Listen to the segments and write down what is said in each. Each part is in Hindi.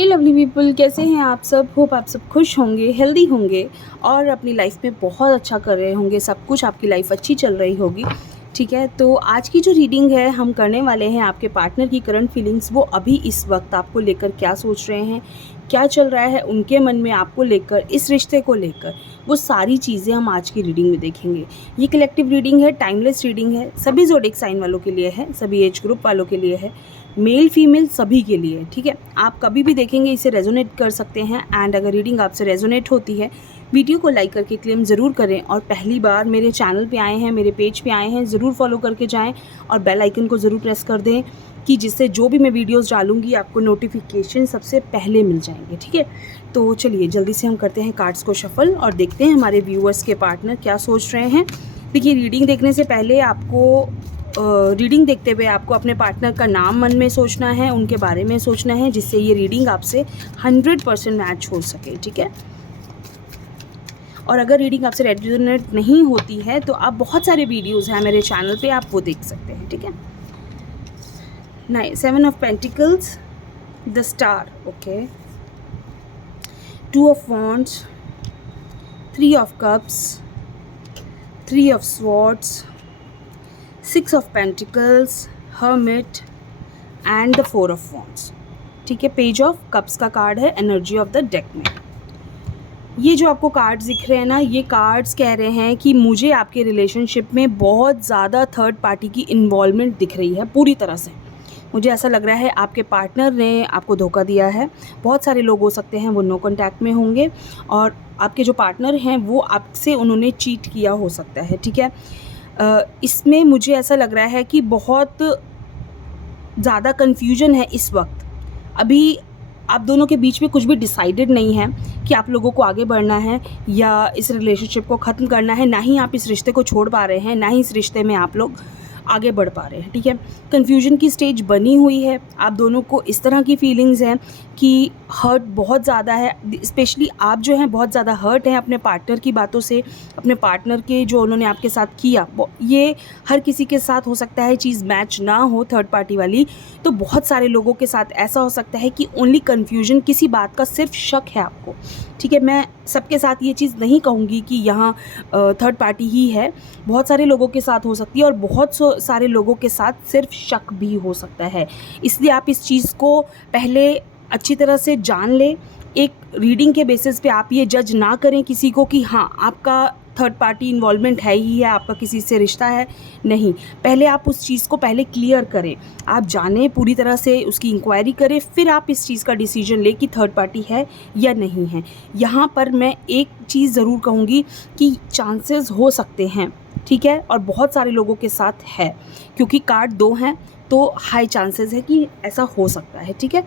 हे लवली पीपल, कैसे हैं आप सब। होप आप सब खुश होंगे, हेल्दी होंगे और अपनी लाइफ में बहुत अच्छा कर रहे होंगे। सब कुछ आपकी लाइफ अच्छी चल रही होगी। ठीक है, तो आज की जो रीडिंग है हम करने वाले हैं आपके पार्टनर की करंट फीलिंग्स। वो अभी इस वक्त आपको लेकर क्या सोच रहे हैं, क्या चल रहा है उनके मन में आपको लेकर, इस रिश्ते को लेकर, वो सारी चीज़ें हम आज की रीडिंग में देखेंगे। ये कलेक्टिव रीडिंग है, टाइमलेस रीडिंग है, सभी ज़ोडिएक साइन वालों के लिए है, सभी एज ग्रुप वालों के लिए है, मेल फीमेल सभी के लिए। ठीक है, आप कभी भी देखेंगे इसे रेजोनेट कर सकते हैं। एंड अगर रीडिंग आपसे रेजोनेट होती है, वीडियो को लाइक करके क्लेम ज़रूर करें। और पहली बार मेरे चैनल पे आए हैं, मेरे पेज पे आए हैं, ज़रूर फॉलो करके जाएं और बेल आइकन को ज़रूर प्रेस कर दें कि जिससे जो भी मैं वीडियोस डालूंगी आपको नोटिफिकेशन सबसे पहले मिल जाएंगे। ठीक है, तो चलिए जल्दी से हम करते हैं कार्ड्स को शफल और देखते हैं हमारे व्यूअर्स के पार्टनर क्या सोच रहे हैं। देखिए, रीडिंग देखने से पहले आपको रीडिंग देखते हुए आपको अपने पार्टनर का नाम मन में सोचना है, उनके बारे में सोचना है, जिससे ये रीडिंग आपसे 100% मैच हो सके। ठीक है, और अगर रीडिंग आपसे रेजोनेट नहीं होती है तो आप बहुत सारे वीडियोस हैं मेरे चैनल पे, आप वो देख सकते हैं। ठीक है, nice, 7 of pentacles, the star, okay, 2 of wands, 3 of cups, 3 of swords, 6 of pentacles, hermit and the 4 of wands. ठीक है, पेज ऑफ कप्स का कार्ड है एनर्जी ऑफ द डेक में। ये जो आपको कार्ड्स दिख रहे हैं ना, ये कार्ड्स कह रहे हैं कि मुझे आपके रिलेशनशिप में बहुत ज़्यादा थर्ड पार्टी की इन्वॉल्वमेंट दिख रही है। पूरी तरह से मुझे ऐसा लग रहा है आपके पार्टनर ने आपको धोखा दिया है। बहुत सारे लोग हो सकते हैं वो नो कॉन्टैक्ट में होंगे और आपके जो पार्टनर हैं वो आपसे उन्होंने चीट किया हो सकता है। ठीक है, इसमें मुझे ऐसा लग रहा है कि बहुत ज़्यादा कन्फ्यूजन है इस वक्त। अभी आप दोनों के बीच में कुछ भी डिसाइडेड नहीं है कि आप लोगों को आगे बढ़ना है या इस रिलेशनशिप को ख़त्म करना है। ना ही आप इस रिश्ते को छोड़ पा रहे हैं, ना ही इस रिश्ते में आप लोग आगे बढ़ पा रहे हैं। ठीक है, कन्फ्यूजन की स्टेज बनी हुई है। आप दोनों को इस तरह की फीलिंग्स हैं कि हर्ट बहुत ज़्यादा है। स्पेशली आप जो हैं बहुत ज़्यादा हर्ट हैं अपने पार्टनर की बातों से, अपने पार्टनर के जो उन्होंने आपके साथ किया। ये हर किसी के साथ हो सकता है, चीज़ मैच ना हो थर्ड पार्टी वाली। तो बहुत सारे लोगों के साथ ऐसा हो सकता है कि ओनली कन्फ्यूजन, किसी बात का सिर्फ शक है आपको। ठीक है, मैं सबके साथ ये चीज़ नहीं कहूँगी कि यहाँ थर्ड पार्टी ही है। बहुत सारे लोगों के साथ हो सकती है और बहुत सारे लोगों के साथ सिर्फ शक भी हो सकता है। इसलिए आप इस चीज़ को पहले अच्छी तरह से जान लें। एक रीडिंग के बेसिस पे आप ये जज ना करें किसी को कि हाँ आपका थर्ड पार्टी इन्वॉल्वमेंट है ही है, आपका किसी से रिश्ता है। नहीं, पहले आप उस चीज़ को पहले क्लियर करें, आप जानें पूरी तरह से, उसकी इंक्वायरी करें, फिर आप इस चीज़ का डिसीजन लें कि थर्ड पार्टी है या नहीं है। यहाँ पर मैं एक चीज़ ज़रूर कहूँगी कि चांसेस हो सकते हैं। ठीक है, और बहुत सारे लोगों के साथ है, क्योंकि कार्ड 2 हैं तो हाई चांसेस है कि ऐसा हो सकता है। ठीक है,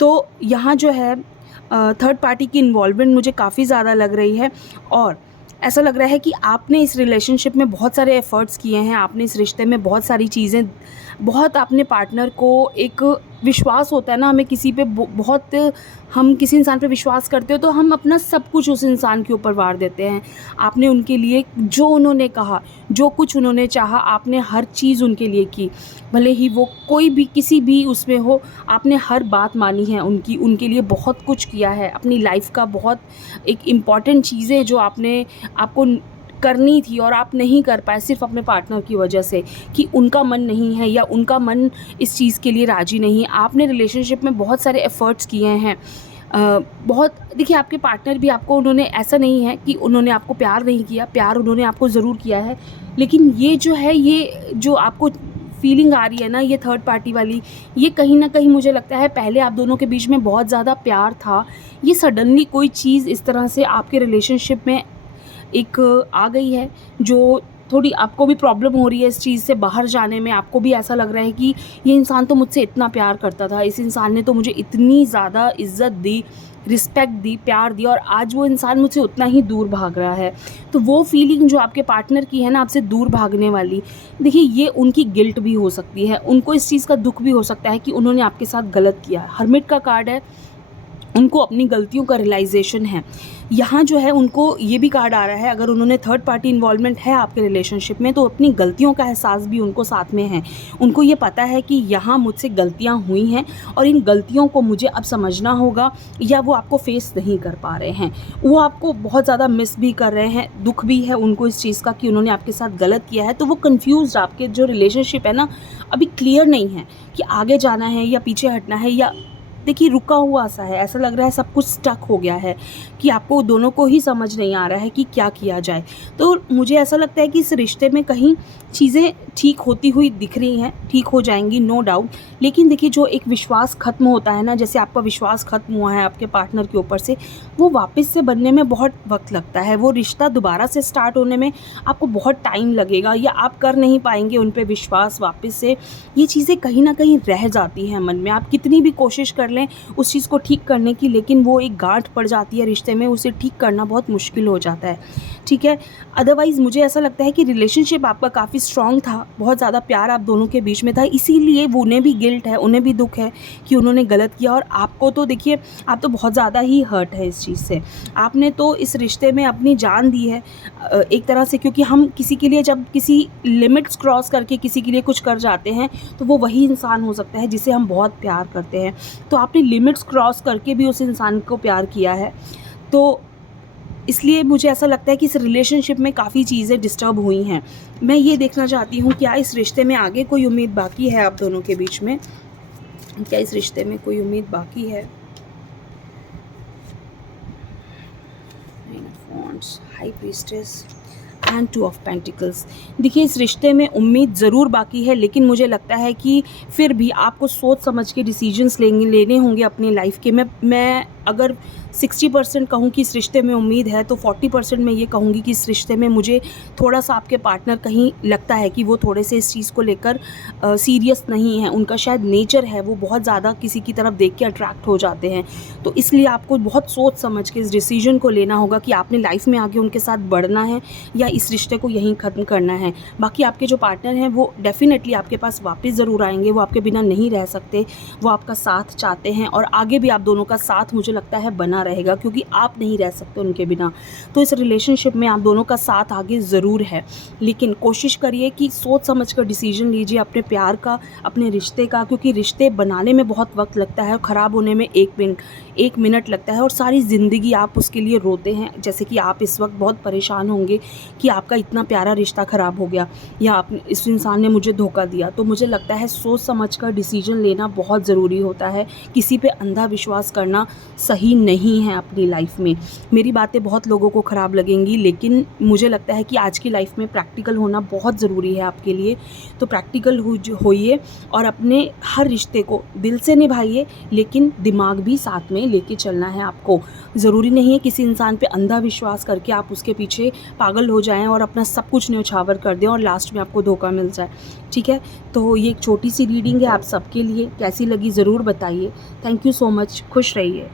तो यहाँ जो है थर्ड पार्टी की इन्वॉल्वमेंट मुझे काफ़ी ज़्यादा लग रही है और ऐसा लग रहा है कि आपने इस रिलेशनशिप में बहुत सारे एफ़र्ट्स किए हैं, आपने इस रिश्ते में बहुत सारी चीज़ें, बहुत आपने पार्टनर को, एक विश्वास होता है ना हमें किसी पे, बहुत हम किसी इंसान पे विश्वास करते हो तो हम अपना सब कुछ उस इंसान के ऊपर वार देते हैं। आपने उनके लिए जो उन्होंने कहा, जो कुछ उन्होंने चाहा, आपने हर चीज़ उनके लिए की, भले ही वो कोई भी किसी भी उसमें हो, आपने हर बात मानी है उनकी, उनके लिए बहुत कुछ किया है। अपनी लाइफ का बहुत एक इम्पॉर्टेंट चीज़ें जो आपको करनी थी और आप नहीं कर पाए सिर्फ अपने पार्टनर की वजह से कि उनका मन नहीं है या उनका मन इस चीज़ के लिए राज़ी नहीं। आपने रिलेशनशिप में बहुत सारे एफ़र्ट्स किए हैं। बहुत, देखिए आपके पार्टनर भी आपको, उन्होंने, ऐसा नहीं है कि उन्होंने आपको प्यार नहीं किया, प्यार उन्होंने आपको ज़रूर किया है। लेकिन ये जो है, ये जो आपको फीलिंग आ रही है ना, ये थर्ड पार्टी वाली, ये कहीं ना कहीं मुझे लगता है पहले आप दोनों के बीच में बहुत ज़्यादा प्यार था। ये सडनली कोई चीज़ इस तरह से आपके रिलेशनशिप में एक आ गई है जो थोड़ी आपको भी प्रॉब्लम हो रही है इस चीज़ से बाहर जाने में। आपको भी ऐसा लग रहा है कि ये इंसान तो मुझसे इतना प्यार करता था, इस इंसान ने तो मुझे इतनी ज़्यादा इज़्ज़त दी, रिस्पेक्ट दी, प्यार दिया, और आज वो इंसान मुझसे उतना ही दूर भाग रहा है। तो वो फीलिंग जो आपके पार्टनर की है ना, आपसे दूर भागने वाली, देखिए ये उनकी गिल्ट भी हो सकती है, उनको इस चीज़ का दुख भी हो सकता है कि उन्होंने आपके साथ गलत किया। हर्मिट का कार्ड है, उनको अपनी गलतियों का रियलाइजेशन है। यहाँ जो है उनको ये भी कार्ड आ रहा है, अगर उन्होंने थर्ड पार्टी इन्वॉल्वमेंट है आपके रिलेशनशिप में तो अपनी गलतियों का एहसास भी उनको साथ में है। उनको ये पता है कि यहाँ मुझसे गलतियाँ हुई हैं और इन गलतियों को मुझे अब समझना होगा, या वो आपको फेस नहीं कर पा रहे हैं। वो आपको बहुत ज़्यादा मिस भी कर रहे हैं, दुख भी है उनको इस चीज़ का कि उन्होंने आपके साथ गलत किया है। तो वो कन्फ्यूज़्ड, आपके जो रिलेशनशिप है ना अभी क्लियर नहीं है कि आगे जाना है या पीछे हटना है, या देखिए रुका हुआ सा है, ऐसा लग रहा है सब कुछ स्टक हो गया है कि आपको दोनों को ही समझ नहीं आ रहा है कि क्या किया जाए। तो मुझे ऐसा लगता है कि इस रिश्ते में कहीं चीज़ें ठीक होती हुई दिख रही हैं, ठीक हो जाएंगी नो डाउट। लेकिन देखिए जो एक विश्वास ख़त्म होता है ना, जैसे आपका विश्वास ख़त्म हुआ है आपके पार्टनर के ऊपर से, वो वापस से बनने में बहुत वक्त लगता है। वो रिश्ता दोबारा से स्टार्ट होने में आपको बहुत टाइम लगेगा, या आप कर नहीं पाएंगे उन पर विश्वास वापस से। ये चीज़ें कहीं ना कहीं रह जाती हैं मन में, आप कितनी भी कोशिश कर लें उस चीज़ को ठीक करने की, लेकिन वो एक गांठ पड़ जाती है रिश्ते में, उसे ठीक करना बहुत मुश्किल हो जाता है। ठीक है, अदरवाइज़ मुझे ऐसा लगता है कि रिलेशनशिप आपका काफ़ी स्ट्रॉन्ग था, बहुत ज़्यादा प्यार आप दोनों के बीच में था, इसीलिए वो उन्हें भी गिल्ट है, उन्हें भी दुख है कि उन्होंने गलत किया। और आपको तो देखिए आप तो बहुत ज़्यादा ही हर्ट है इस चीज़ से। आपने तो इस रिश्ते में अपनी जान दी है एक तरह से, क्योंकि हम किसी के लिए जब किसी लिमिट्स क्रॉस करके किसी के लिए कुछ कर जाते हैं तो वो वही इंसान हो सकता है जिसे हम बहुत प्यार करते हैं। तो आपने लिमिट्स क्रॉस करके भी उस इंसान को प्यार किया है, तो इसलिए मुझे ऐसा लगता है कि इस रिलेशनशिप में काफ़ी चीज़ें डिस्टर्ब हुई हैं। मैं ये देखना चाहती हूँ क्या इस रिश्ते में आगे कोई उम्मीद बाकी है आप दोनों के बीच में, क्या इस रिश्ते में कोई उम्मीद बाकी है। High priestess and two of pentacles. देखिए इस रिश्ते में उम्मीद ज़रूर बाकी है, लेकिन मुझे लगता है कि फिर भी आपको सोच समझ के डिसीजंस लेने होंगे अपनी लाइफ के। मैं अगर 60% कहूँ कि इस रिश्ते में उम्मीद है, तो 40% मैं ये कहूँगी कि इस रिश्ते में मुझे थोड़ा सा आपके पार्टनर कहीं लगता है कि वो थोड़े से इस चीज़ को लेकर सीरियस नहीं है। उनका शायद नेचर है, वो बहुत ज़्यादा किसी की तरफ देख के अट्रैक्ट हो जाते हैं। तो इसलिए आपको बहुत सोच समझ के इस डिसीजन को लेना होगा कि आपने लाइफ में आगे उनके साथ बढ़ना है या इस रिश्ते को यहीं ख़त्म करना है। बाकी आपके जो पार्टनर हैं वो डेफिनेटली आपके पास वापस ज़रूर आएंगे, वो आपके बिना नहीं रह सकते, वो आपका साथ चाहते हैं और आगे भी आप दोनों का साथ मुझे लगता है बना रहेगा, क्योंकि आप नहीं रह सकते उनके बिना। तो इस रिलेशनशिप में आप दोनों का साथ आगे ज़रूर है, लेकिन कोशिश करिए कि सोच समझ कर डिसीजन लीजिए अपने प्यार का, अपने रिश्ते का, क्योंकि रिश्ते बनाने में बहुत वक्त लगता है और ख़राब होने में एक मिनट लगता है, और सारी ज़िंदगी आप उसके लिए रोते हैं। जैसे कि आप इस वक्त बहुत परेशान होंगे कि आपका इतना प्यारा रिश्ता ख़राब हो गया या आप इस इंसान ने मुझे धोखा दिया। तो मुझे लगता है सोच समझ कर डिसीजन लेना बहुत ज़रूरी होता है। किसी पे अंधा विश्वास करना सही नहीं है अपनी लाइफ में। मेरी बातें बहुत लोगों को ख़राब लगेंगी, लेकिन मुझे लगता है कि आज की लाइफ में प्रैक्टिकल होना बहुत ज़रूरी है आपके लिए। तो प्रैक्टिकल होइए और अपने हर रिश्ते को दिल से निभाइए, लेकिन दिमाग भी साथ में लेके चलना है आपको। ज़रूरी नहीं है किसी इंसान पे अंधा विश्वास करके आप उसके पीछे पागल हो जाएं और अपना सब कुछ न्यौछावर कर दें और लास्ट में आपको धोखा मिल जाए। ठीक है, तो ये एक छोटी सी रीडिंग है आप सबके लिए, कैसी लगी ज़रूर बताइए। थैंक यू सो मच, खुश रहिए।